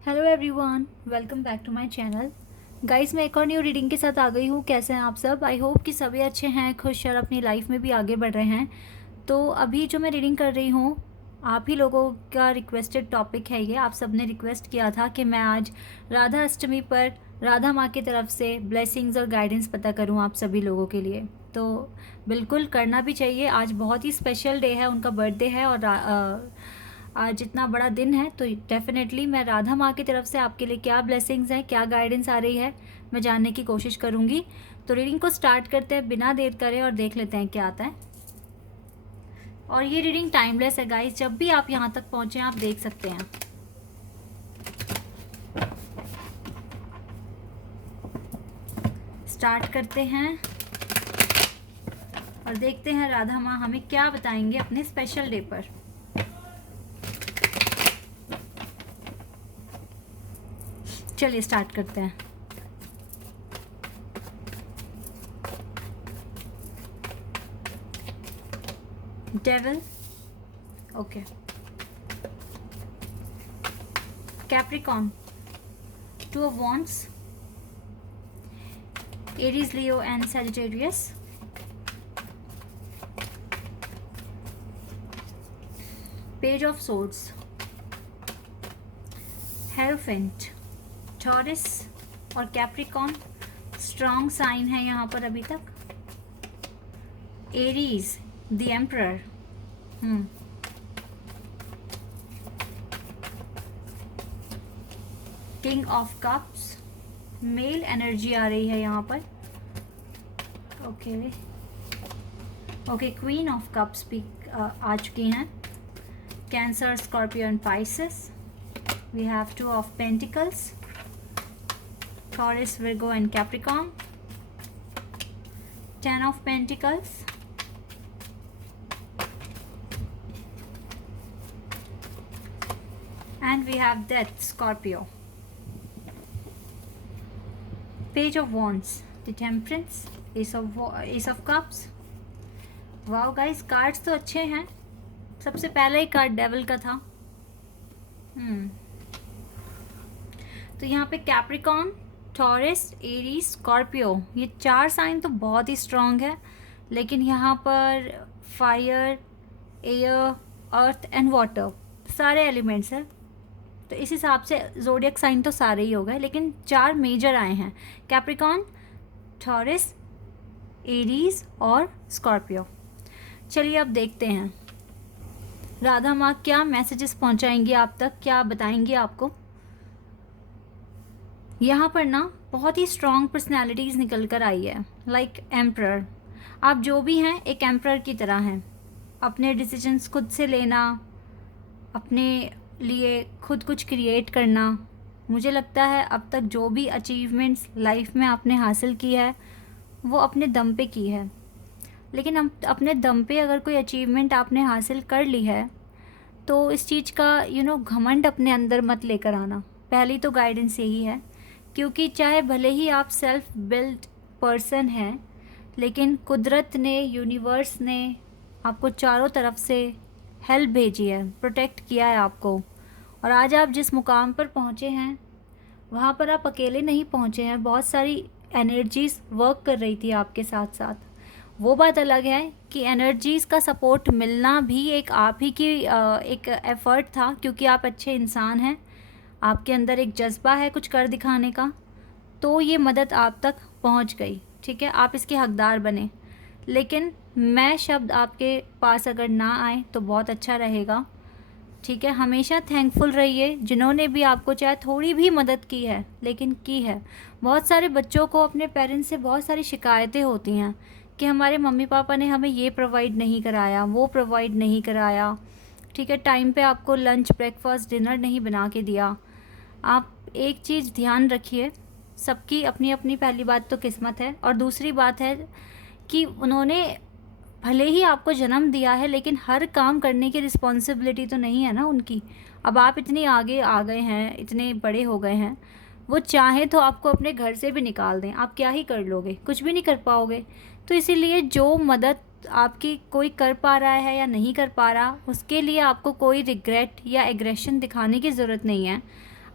Hello everyone, welcome back to my channel. Guys, मैं एक और न्यू रीडिंग के साथ आ गई हूँ। कैसे हैं आप सब? आई होप कि सभी अच्छे हैं, खुश और अपनी लाइफ में भी आगे बढ़ रहे हैं। तो अभी जो मैं रीडिंग कर रही हूँ, आप ही लोगों का रिक्वेस्टेड टॉपिक है ये। आप सब ने रिक्वेस्ट किया था कि मैं आज राधा अष्टमी पर राधा माँ की तरफ से ब्लेसिंग्स और गाइडेंस पता करूँ आप सभी लोगों के लिए। तो बिल्कुल करना भी चाहिए। आज बहुत ही स्पेशल डे है, उनका बर्थडे है और आज इतना बड़ा दिन है, तो डेफिनेटली मैं राधा माँ की तरफ से आपके लिए क्या ब्लेसिंग्स हैं, क्या गाइडेंस आ रही है, मैं जानने की कोशिश करूँगी। तो रीडिंग को स्टार्ट करते हैं बिना देर करे और देख लेते हैं क्या आता है। और ये रीडिंग टाइमलेस है गाइस, जब भी आप यहाँ तक पहुँचे आप देख सकते हैं। स्टार्ट करते हैं और देखते हैं राधा माँ हमें क्या बताएंगे अपने स्पेशल डे पर। चलिए स्टार्ट करते हैं। Devil, okay. Capricorn, two of wands, Aries, Leo and Sagittarius, page of swords, hierophant, Taurus और कैप्रिकॉन स्ट्रॉन्ग साइन है यहाँ पर अभी तक। Aries, the emperor, king of cups, male energy आ रही है यहाँ पर। ओके, क्वीन ऑफ कप्स भी आ चुकी हैं। Cancer, Scorpio and Pisces. We have two of pentacles, Taurus, Virgo and Capricorn. 10 of Pentacles. And we have Death, Scorpio. Page of Wands, the Temperance, Ace of Cups. Wow guys, cards तो अच्छे हैं। सबसे पहला ही card devil का था। तो यहाँ पे कैप्रिकॉन, टॉरस, एरीज, स्कॉर्पियो, ये 4 साइन तो बहुत ही स्ट्रॉन्ग है। लेकिन यहाँ पर fire, air, earth and water सारे एलिमेंट्स हैं। तो इस हिसाब से ज़ोडियक साइन तो सारे ही हो गए, लेकिन 4 मेजर आए हैं, कैप्रिकॉन, टॉरस, एरीज और स्कॉर्पियो। चलिए अब देखते हैं राधा माँ क्या मैसेजेस पहुँचाएंगी आप तक, क्या बताएंगी आपको। यहाँ पर ना बहुत ही स्ट्रॉन्ग पर्सनैलिटीज़ निकल कर आई है। लाइक एम्परर, आप जो भी हैं एक एम्परर की तरह हैं। अपने डिसीजंस खुद से लेना, अपने लिए खुद कुछ क्रिएट करना। मुझे लगता है अब तक जो भी अचीवमेंट्स लाइफ में आपने हासिल की है वो अपने दम पे की है। लेकिन हम अपने दम पे अगर कोई अचीवमेंट आपने हासिल कर ली है तो इस चीज़ का घमंड अपने अंदर मत लेकर आना। पहली तो गाइडेंस यही है, क्योंकि चाहे भले ही आप सेल्फ बिल्ड पर्सन हैं, लेकिन कुदरत ने, यूनिवर्स ने आपको चारों तरफ से हेल्प भेजी है, प्रोटेक्ट किया है आपको। और आज आप जिस मुकाम पर पहुँचे हैं वहाँ पर आप अकेले नहीं पहुँचे हैं, बहुत सारी एनर्जीज़ वर्क कर रही थी आपके साथ साथ। वो बात अलग है कि एनर्जीज़ का सपोर्ट मिलना भी एक आप ही की एक एफ़र्ट था, क्योंकि आप अच्छे इंसान हैं, आपके अंदर एक जज्बा है कुछ कर दिखाने का, तो ये मदद आप तक पहुंच गई। ठीक है, आप इसके हकदार बने। लेकिन मैं शब्द आपके पास अगर ना आए तो बहुत अच्छा रहेगा। ठीक है, हमेशा थैंकफुल रहिए जिन्होंने भी आपको चाहे थोड़ी भी मदद की है, लेकिन की है। बहुत सारे बच्चों को अपने पेरेंट्स से बहुत सारी शिकायतें होती हैं कि हमारे मम्मी पापा ने हमें ये प्रोवाइड नहीं कराया, वो प्रोवाइड नहीं कराया। ठीक है, टाइम पे आपको लंच, ब्रेकफास्ट, डिनर नहीं बना के दिया। आप एक चीज़ ध्यान रखिए, सबकी अपनी अपनी पहली बात तो किस्मत है, और दूसरी बात है कि उन्होंने भले ही आपको जन्म दिया है, लेकिन हर काम करने की रिस्पॉन्सिबिलिटी तो नहीं है ना उनकी। अब आप इतनी आगे आ गए हैं, इतने बड़े हो गए हैं, वो चाहें तो आपको अपने घर से भी निकाल दें, आप क्या ही कर लोगे? कुछ भी नहीं कर पाओगे। तो इसीलिए जो मदद आपकी कोई कर पा रहा है या नहीं कर पा रहा, उसके लिए आपको कोई रिग्रेट या एग्रेशन दिखाने की ज़रूरत नहीं है।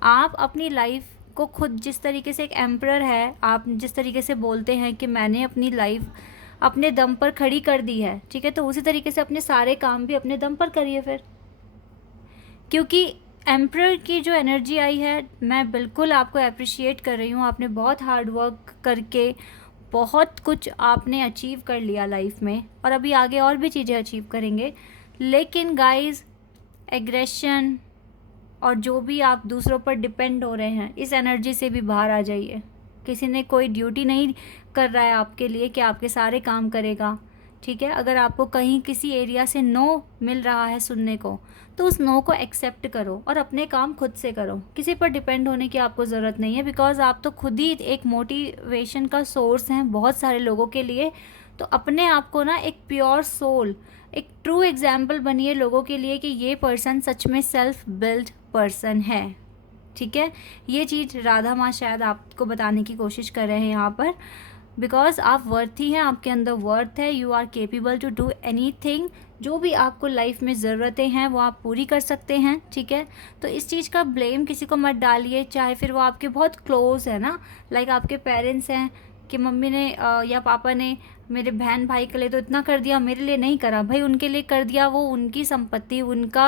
आप अपनी लाइफ को खुद जिस तरीके से, एक एम्परर है, आप जिस तरीके से बोलते हैं कि मैंने अपनी लाइफ अपने दम पर खड़ी कर दी है, ठीक है, तो उसी तरीके से अपने सारे काम भी अपने दम पर करिए फिर। क्योंकि एम्परर की जो एनर्जी आई है, मैं बिल्कुल आपको अप्रिशिएट कर रही हूँ। आपने बहुत हार्ड वर्क करके बहुत कुछ आपने अचीव कर लिया लाइफ में, और अभी आगे और भी चीज़ें अचीव करेंगे। लेकिन गाइस, एग्रेशन और जो भी आप दूसरों पर डिपेंड हो रहे हैं, इस एनर्जी से भी बाहर आ जाइए। किसी ने कोई ड्यूटी नहीं कर रहा है आपके लिए कि आपके सारे काम करेगा, ठीक है। अगर आपको कहीं किसी एरिया से नो मिल रहा है सुनने को, तो उस नो को एक्सेप्ट करो और अपने काम खुद से करो। किसी पर डिपेंड होने की आपको ज़रूरत नहीं है, बिकॉज़ आप तो खुद ही एक मोटिवेशन का सोर्स हैं बहुत सारे लोगों के लिए। तो अपने आप को ना एक प्योर सोल, एक ट्रू एग्जाम्पल बनिए लोगों के लिए कि ये पर्सन सच में सेल्फ बिल्ड पर्सन है, ठीक है। ये चीज़ राधा माँ शायद आपको बताने की कोशिश कर रहे हैं यहाँ पर, बिकॉज आप वर्थी हैं, आपके अंदर वर्थ है, you are capable to do anything. जो भी आपको लाइफ में ज़रूरतें हैं वो आप पूरी कर सकते हैं, ठीक है। तो इस चीज़ का ब्लेम किसी को मत डालिए, चाहे फिर वो आपके बहुत क्लोज है ना, लाइक आपके पेरेंट्स हैं कि मम्मी ने या पापा ने मेरे बहन भाई के लिए तो इतना कर दिया, मेरे लिए नहीं करा। भाई उनके लिए कर दिया, वो उनकी संपत्ति, उनका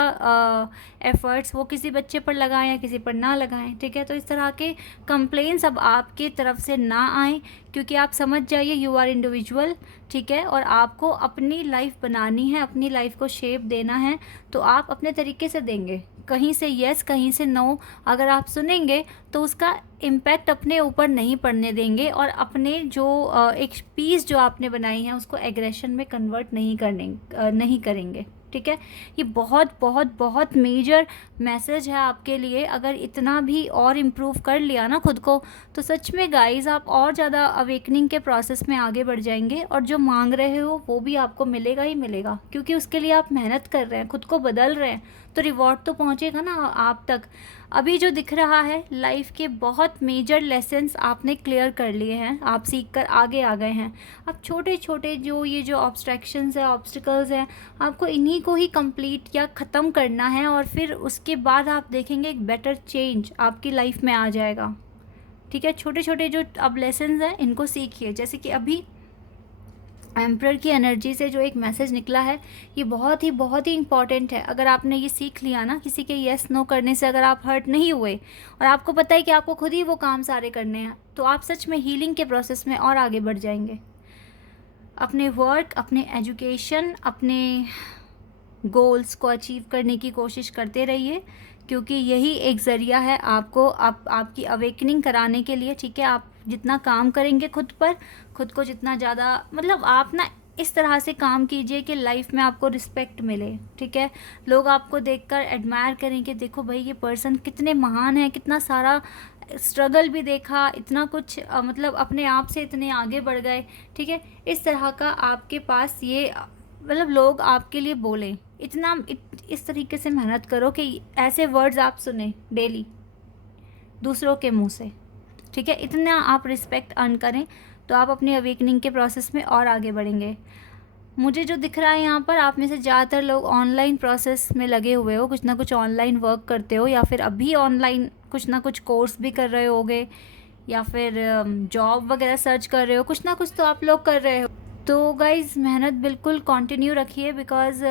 एफ़र्ट्स वो किसी बच्चे पर लगाएं या किसी पर ना लगाएं, ठीक है। तो इस तरह के कंप्लेंट्स अब आपके तरफ से ना आएँ, क्योंकि आप समझ जाइए यू आर इंडिविजुअल, ठीक है। और आपको अपनी लाइफ बनानी है, अपनी लाइफ को शेप देना है, तो आप अपने तरीके से देंगे। कहीं से येस, कहीं से नो अगर आप सुनेंगे तो उसका इम्पैक्ट अपने ऊपर नहीं पड़ने देंगे, और अपने जो एक पीस जो आपने बनाई है उसको एग्रेशन में कन्वर्ट नहीं करेंगे, ठीक है। ये बहुत बहुत बहुत मेजर मैसेज है आपके लिए। अगर इतना भी और इम्प्रूव कर लिया ना खुद को, तो सच में गाइस आप और ज़्यादा अवेकनिंग के प्रोसेस में आगे बढ़ जाएंगे, और जो मांग रहे हो वो भी आपको मिलेगा ही मिलेगा, क्योंकि उसके लिए आप मेहनत कर रहे हैं, खुद को बदल रहे हैं, तो रिवॉर्ड तो पहुंचेगा ना आप तक। अभी जो दिख रहा है, लाइफ के बहुत मेजर लेसन्स आपने क्लियर कर लिए हैं, आप सीख कर आगे आ गए हैं। अब छोटे छोटे जो ऑब्स्ट्रैक्शंस है, ऑब्स्टिकल्स हैं, आपको इन्हीं को ही कंप्लीट या ख़त्म करना है, और फिर उसके बाद आप देखेंगे एक बेटर चेंज आपकी लाइफ में आ जाएगा, ठीक है। छोटे छोटे जो अब लेसन्स हैं इनको सीखिए। जैसे कि अभी एम्परर की एनर्जी से जो एक मैसेज निकला है, ये बहुत ही इंपॉर्टेंट है। अगर आपने ये सीख लिया ना, किसी के येस नो करने से अगर आप हर्ट नहीं हुए और आपको पता है कि आपको खुद ही वो काम सारे करने हैं, तो आप सच में हीलिंग के प्रोसेस में और आगे बढ़ जाएंगे। अपने वर्क, अपने एजुकेशन, अपने गोल्स को अचीव करने की कोशिश करते रहिए, क्योंकि यही एक ज़रिया है आपको आपकी अवेकनिंग कराने के लिए, ठीक है। आप जितना काम करेंगे खुद पर, खुद को जितना ज़्यादा, मतलब आप ना इस तरह से काम कीजिए कि लाइफ में आपको रिस्पेक्ट मिले, ठीक है। लोग आपको देखकर एडमायर करें कि देखो भाई ये पर्सन कितने महान है, कितना सारा स्ट्रगल भी देखा, इतना कुछ मतलब अपने आप से इतने आगे बढ़ गए, ठीक है। इस तरह का आपके पास ये मतलब लोग आपके लिए बोलें, इस तरीके से मेहनत करो कि ऐसे वर्ड्स आप सुने डेली दूसरों के मुंह से, ठीक है। इतना आप रिस्पेक्ट अर्न करें तो आप अपनी अवेकनिंग के प्रोसेस में और आगे बढ़ेंगे। मुझे जो दिख रहा है यहाँ पर, आप में से ज़्यादातर लोग ऑनलाइन प्रोसेस में लगे हुए हो, कुछ ना कुछ ऑनलाइन वर्क करते हो, या फिर अभी ऑनलाइन कुछ ना कुछ कोर्स भी कर रहे होगे, या फिर जॉब वगैरह सर्च कर रहे हो, कुछ ना कुछ तो आप लोग कर रहे हो। तो गाइज़ मेहनत बिल्कुल कंटिन्यू रखिए, बिकॉज़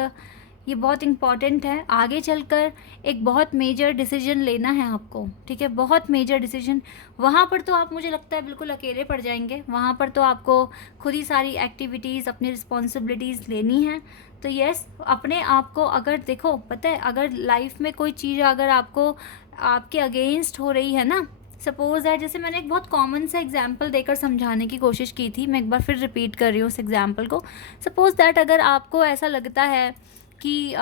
ये बहुत इम्पॉर्टेंट है। आगे चलकर एक बहुत मेजर डिसीजन लेना है आपको, ठीक है, बहुत मेजर डिसीजन। वहाँ पर तो आप, मुझे लगता है, बिल्कुल अकेले पड़ जाएंगे। वहाँ पर तो आपको खुद ही सारी एक्टिविटीज़, अपनी रिस्पॉन्सिबिलिटीज़ लेनी है। तो यस, अपने आप को, अगर देखो पता है, अगर लाइफ में कोई चीज़ अगर आपको आपके अगेंस्ट हो रही है ना, सपोज़ है, जैसे मैंने एक बहुत कॉमन सा एग्जांपल देकर समझाने की कोशिश की थी, मैं एक बार फिर रिपीट कर रही हूँ उस एग्जांपल को। सपोज़ दैट अगर आपको ऐसा लगता है कि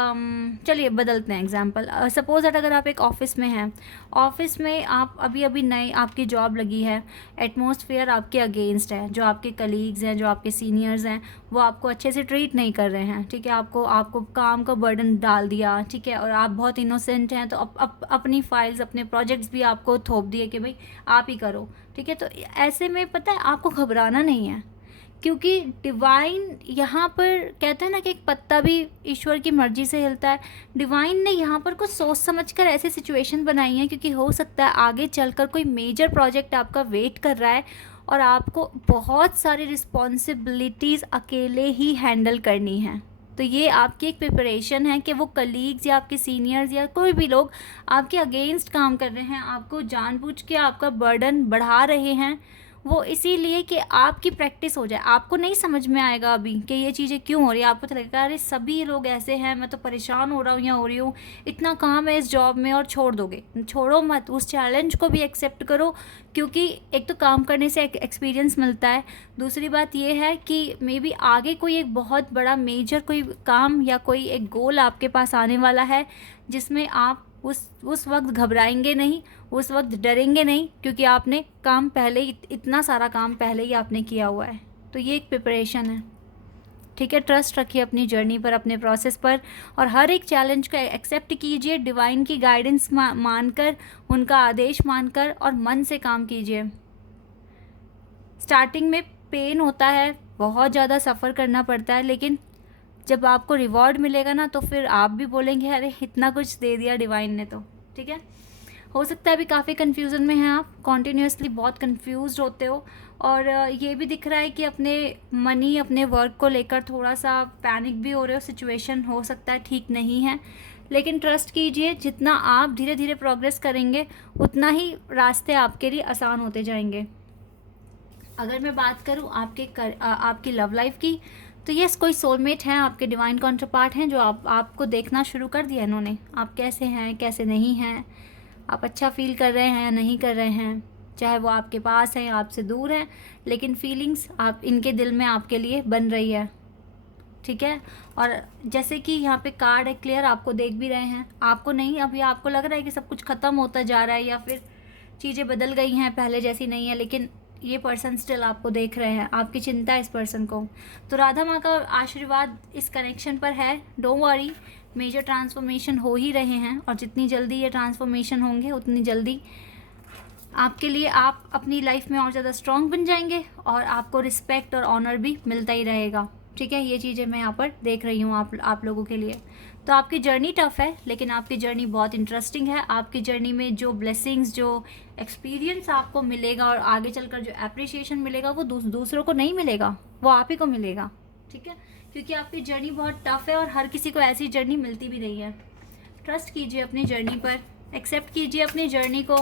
चलिए बदलते हैं एग्जांपल। सपोज़ दैट अगर आप एक ऑफ़िस में हैं, ऑफ़िस में आप अभी नई आपकी जॉब लगी है, एटमॉस्फेयर आपके अगेंस्ट है, जो आपके कलीग्स हैं, जो आपके सीनियर्स हैं, वो आपको अच्छे से ट्रीट नहीं कर रहे हैं, ठीक है। आपको काम का बर्डन डाल दिया, ठीक है, और आप बहुत इनोसेंट हैं, तो अपनी फाइल्स, अपने प्रोजेक्ट्स भी आपको थोप दिए कि भाई आप ही करो, ठीक है। तो ऐसे में पता है आपको घबराना नहीं है, क्योंकि डिवाइन यहाँ पर कहते हैं ना कि एक पत्ता भी ईश्वर की मर्जी से हिलता है। डिवाइन ने यहाँ पर कुछ सोच समझकर ऐसे सिचुएशन बनाई हैं, क्योंकि हो सकता है आगे चलकर कोई मेजर प्रोजेक्ट आपका वेट कर रहा है और आपको बहुत सारी रिस्पॉन्सिबिलिटीज़ अकेले ही हैंडल करनी है। तो ये आपकी एक प्रिपरेशन है कि वो कलीग्स या आपके सीनियर्स या कोई भी लोग आपके अगेंस्ट काम कर रहे हैं, आपको जानबूझ के आपका बर्डन बढ़ा रहे हैं, वो इसीलिए कि आपकी प्रैक्टिस हो जाए। आपको नहीं समझ में आएगा अभी कि ये चीज़ें क्यों हो रही है, आपको तो लगेगा अरे सभी लोग ऐसे हैं, मैं तो परेशान हो रहा हूँ या हो रही हूँ, इतना काम है इस जॉब में, और छोड़ दोगे। छोड़ो मत, उस चैलेंज को भी एक्सेप्ट करो, क्योंकि एक तो काम करने से एक्सपीरियंस मिलता है, दूसरी बात ये है कि मे बी आगे कोई एक बहुत बड़ा मेजर कोई काम या कोई एक गोल आपके पास आने वाला है, जिसमें आप उस वक्त घबराएंगे नहीं, उस वक्त डरेंगे नहीं, क्योंकि आपने काम पहले ही, इतना सारा काम पहले ही आपने किया हुआ है। तो ये एक प्रिपरेशन है, ठीक है। ट्रस्ट रखिए अपनी जर्नी पर, अपने प्रोसेस पर, और हर एक चैलेंज को एक्सेप्ट कीजिए, डिवाइन की गाइडेंस मानकर, उनका आदेश मानकर, और मन से काम कीजिए। स्टार्टिंग में पेन होता है, बहुत ज़्यादा सफ़र करना पड़ता है, लेकिन जब आपको रिवॉर्ड मिलेगा ना, तो फिर आप भी बोलेंगे अरे इतना कुछ दे दिया डिवाइन ने तो, ठीक है। हो सकता है अभी काफ़ी कन्फ्यूज़न में हैं आप, कॉन्टीन्यूसली बहुत कन्फ्यूज़ होते हो, और ये भी दिख रहा है कि अपने मनी, अपने वर्क को लेकर थोड़ा सा पैनिक भी हो रहे हो, सिचुएशन हो सकता है ठीक नहीं है, लेकिन ट्रस्ट कीजिए, जितना आप धीरे धीरे प्रोग्रेस करेंगे उतना ही रास्ते आपके लिए आसान होते जाएंगे। अगर मैं बात करूँ आपकी लव लाइफ की, तो यस, कोई सोलमेट हैं, आपके डिवाइन काउंटरपार्ट हैं, जो आपको देखना शुरू कर दिया इन्होंने, आप कैसे हैं कैसे नहीं हैं, आप अच्छा फील कर रहे हैं या नहीं कर रहे हैं, चाहे वो आपके पास है या आपसे दूर है, लेकिन फीलिंग्स आप इनके दिल में आपके लिए बन रही है, ठीक है। और जैसे कि यहाँ पे कार्ड है क्लियर, आपको देख भी रहे हैं, आपको नहीं, अभी आपको लग रहा है कि सब कुछ ख़त्म होता जा रहा है या फिर चीज़ें बदल गई हैं, पहले जैसी नहीं है, लेकिन ये पर्सन स्टिल आपको देख रहे हैं, आपकी चिंता है इस पर्सन को। तो राधा माँ का आशीर्वाद इस कनेक्शन पर है, डोंट वरी, मेजर ट्रांसफॉर्मेशन हो ही रहे हैं, और जितनी जल्दी ये ट्रांसफॉर्मेशन होंगे उतनी जल्दी आपके लिए आप अपनी लाइफ में और ज़्यादा स्ट्रॉन्ग बन जाएंगे, और आपको रिस्पेक्ट और ऑनर भी मिलता ही रहेगा, ठीक है। ये चीज़ें मैं यहाँ पर देख रही हूँ आप लोगों के लिए। तो आपकी जर्नी टफ़ है, लेकिन आपकी जर्नी बहुत इंटरेस्टिंग है। आपकी जर्नी में जो ब्लेसिंग्स, जो एक्सपीरियंस आपको मिलेगा और आगे चलकर जो अप्रिसिएशन मिलेगा, वो दूसरों को नहीं मिलेगा, वो आप ही को मिलेगा, ठीक है। क्योंकि आपकी जर्नी बहुत टफ़ है और हर किसी को ऐसी जर्नी मिलती भी नहीं है। ट्रस्ट कीजिए अपनी जर्नी पर, एक्सेप्ट कीजिए अपनी जर्नी को,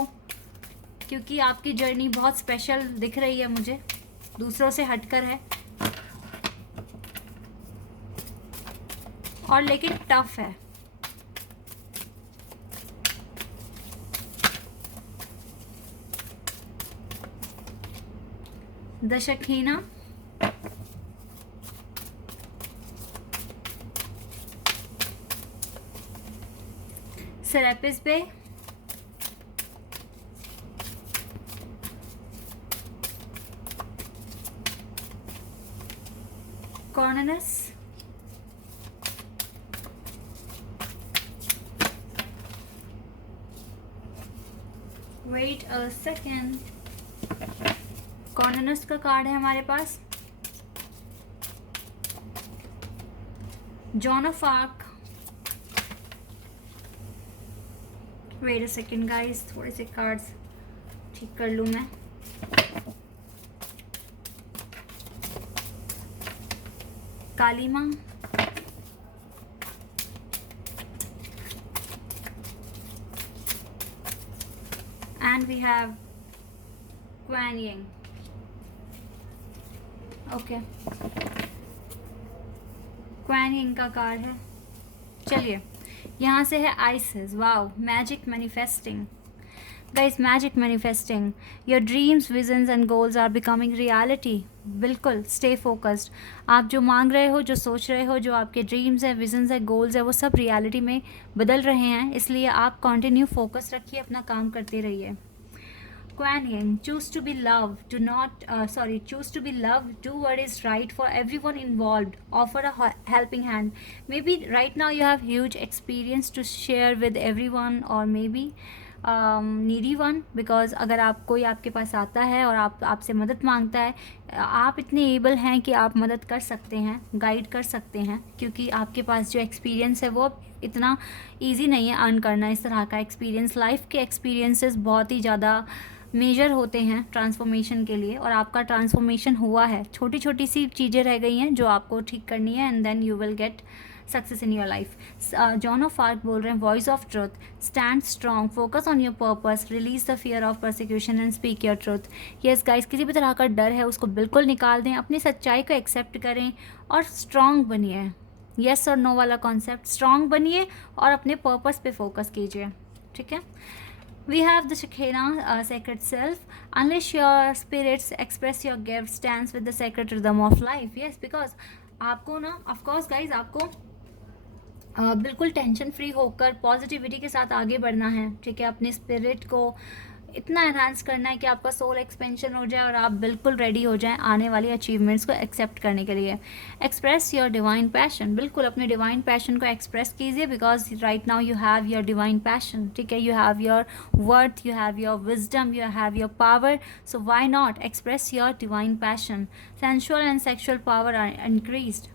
क्योंकि आपकी जर्नी बहुत स्पेशल दिख रही है मुझे, दूसरों से हटकर है, और लेकिन टफ है। दशकीना, सेरेपिस पे, कॉर्नस, वेट अ सेकेंड, कॉर्नस का कार्ड है हमारे पास, Joan of Arc, wait a second guys, थोड़े से कार्ड्स ठीक कर लूँ मैं, काली माँ, and we have Kuan Yin. Okay, Kuan Yin का कार्ड है। चलिए, यहाँ से है Isis. Wow, magic manifesting guys, magic manifesting, your dreams, visions and goals are becoming reality. बिल्कुल, स्टे फोकस्ड। आप जो मांग रहे हो, जो सोच रहे हो, जो आपके ड्रीम्स है, विजन्स है, गोल्स है, वो सब रियलिटी में बदल रहे हैं, इसलिए आप कंटिन्यू फोकस रखिए, अपना काम करते रहिए। Kuan Yin, choose to be loved, choose to be loved, do what is right for everyone involved, offer a helping hand. Maybe right now you have huge experience to share with everyone, or maybe needy one, because अगर आप कोई आपके पास आता है और आपसे मदद मांगता है, आप इतने एबल हैं कि आप मदद कर सकते हैं, गाइड कर सकते हैं, क्योंकि आपके पास जो एक्सपीरियंस है वो इतना इजी नहीं है अर्न करना इस तरह का एक्सपीरियंस। लाइफ के एक्सपीरियंसेस बहुत ही ज़्यादा मेजर होते हैं ट्रांसफॉर्मेशन के लिए, और आपका ट्रांसफॉर्मेशन हुआ है। छोटी छोटी सी चीज़ें रह गई हैं जो आपको ठीक करनी है, and then you will get success in your life. Joan of Arc बोल रहे हैं, voice of truth, stand strong, focus on your purpose, release the fear of persecution and speak your truth. Yes guys, किसी भी तरह का डर है उसको बिल्कुल निकाल दें, अपनी सच्चाई को एक्सेप्ट करें और स्ट्रॉन्ग बनिए। येस और नो वाला कॉन्सेप्ट, स्ट्रॉन्ग बनिए और अपने पर्पस पे फोकस कीजिए, ठीक है। We have the Shekinah sacred self. Unless your spirits express your gift, stands with the sacred rhythm of life. Yes, because आपको ना, of course guys, आपको बिल्कुल टेंशन फ्री होकर पॉजिटिविटी के साथ आगे बढ़ना है, ठीक है। अपने स्पिरिट को इतना एनहांस करना है कि आपका सोल एक्सपेंशन हो जाए और आप बिल्कुल रेडी हो जाएं आने वाली अचीवमेंट्स को एक्सेप्ट करने के लिए। एक्सप्रेस योर डिवाइन पैशन, बिल्कुल अपने डिवाइन पैशन को एक्सप्रेस कीजिए, because right now you have your divine passion, ठीक है। You have your worth, you have your wisdom, you have your power, so why not express your divine passion. Sensual and sexual power are increased,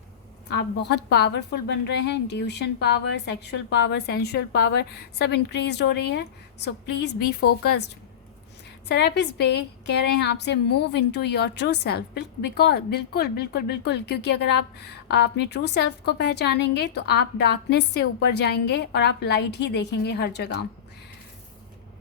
आप बहुत powerful बन रहे हैं। Intuition power, sexual power, sensual power सब increase हो रही है। So please be focused. Serapis बे कह रहे हैं आपसे, move into your true self, because बिल्कुल, क्योंकि अगर आप अपने ट्रू सेल्फ को पहचानेंगे तो आप डार्कनेस से ऊपर जाएंगे और आप लाइट ही देखेंगे हर जगह।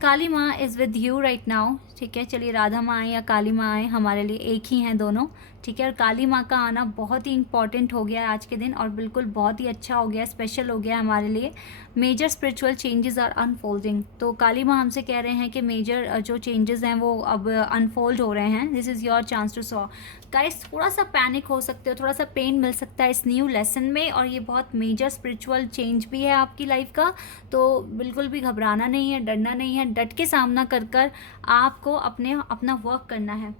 काली माँ is with you right now, ठीक है। चलिए, राधा माँ आए या काली माँ आए, हमारे लिए एक ही हैं दोनों, ठीक है। और काली माँ का आना बहुत ही इंपॉर्टेंट हो गया है आज के दिन, और बिल्कुल बहुत ही अच्छा हो गया, स्पेशल हो गया हमारे लिए। Major spiritual changes are unfolding, तो काली माँ हमसे कह रहे हैं कि मेजर जो चेंजेस हैं वो अब अनफोल्ड हो रहे हैं। This is your chance to soar. Guys, थोड़ा सा पैनिक हो सकते हो, थोड़ा सा पेन मिल सकता है इस न्यू लेसन में, और ये बहुत मेजर स्पिरिचुअल चेंज भी है आपकी लाइफ का, तो बिल्कुल भी घबराना नहीं है, डरना नहीं है। डट के सामना कर आपको अपना वर्क करना है,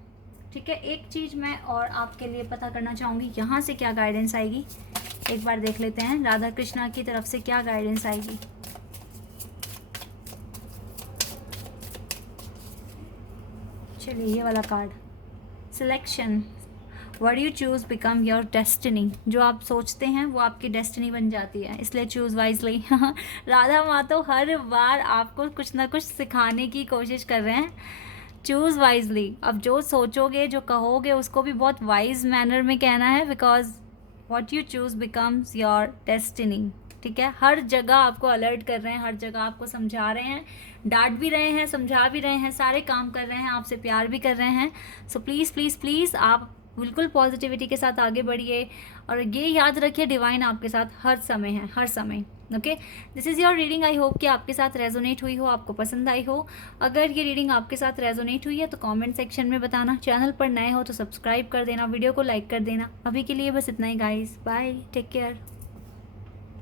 ठीक है। एक चीज़ मैं और आपके लिए पता करना चाहूँगी, यहाँ से क्या गाइडेंस आएगी, एक बार देख लेते हैं राधा कृष्णा की तरफ से क्या गाइडेंस आएगी। चलिए, ये वाला card, selection, what you choose become your destiny. जो आप सोचते हैं वो आपकी डेस्टिनी बन जाती है, इसलिए चूज़ वाइजली। राधा माँ तो हर बार आपको कुछ ना कुछ सिखाने की कोशिश कर रहे हैं। चूज़ वाइजली, अब जो सोचोगे, जो कहोगे, उसको भी बहुत वाइज मैनर में कहना है, because what you choose becomes your destiny, ठीक है। हर जगह आपको अलर्ट कर रहे हैं, हर जगह आपको समझा रहे हैं, डांट भी रहे हैं, समझा भी रहे हैं, सारे काम कर रहे हैं, आपसे प्यार भी कर रहे हैं। सो प्लीज़ प्लीज़ प्लीज़ आप बिल्कुल पॉजिटिविटी के साथ आगे बढ़िए, और ये याद रखिए डिवाइन आपके साथ हर समय है, हर समय। Okay, this is your reading. I hope कि आपके साथ रेजोनेट हुई हो, आपको पसंद आई हो। अगर ये रीडिंग आपके साथ रेजोनेट हुई है तो कमेंट सेक्शन में बताना। चैनल पर नए हो तो सब्सक्राइब कर देना, वीडियो को लाइक कर देना। अभी के लिए बस इतना ही गाइस, बाय, टेक केयर।